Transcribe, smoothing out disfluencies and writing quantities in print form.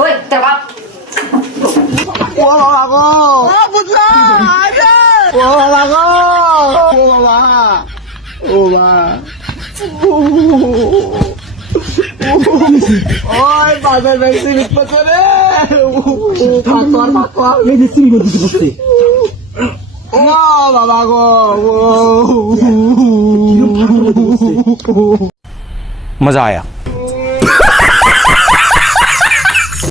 ওই তোর বাপ ও বাবা গো ও বুঝলা ও বাবা গো ও বাবা ও বাবা ওই বাজার ভ্যাকসিন বিক্রি রে ফাতোয়ার ফাতোয়ার মেডিসিন করতে ও বাবা গো मजा आया।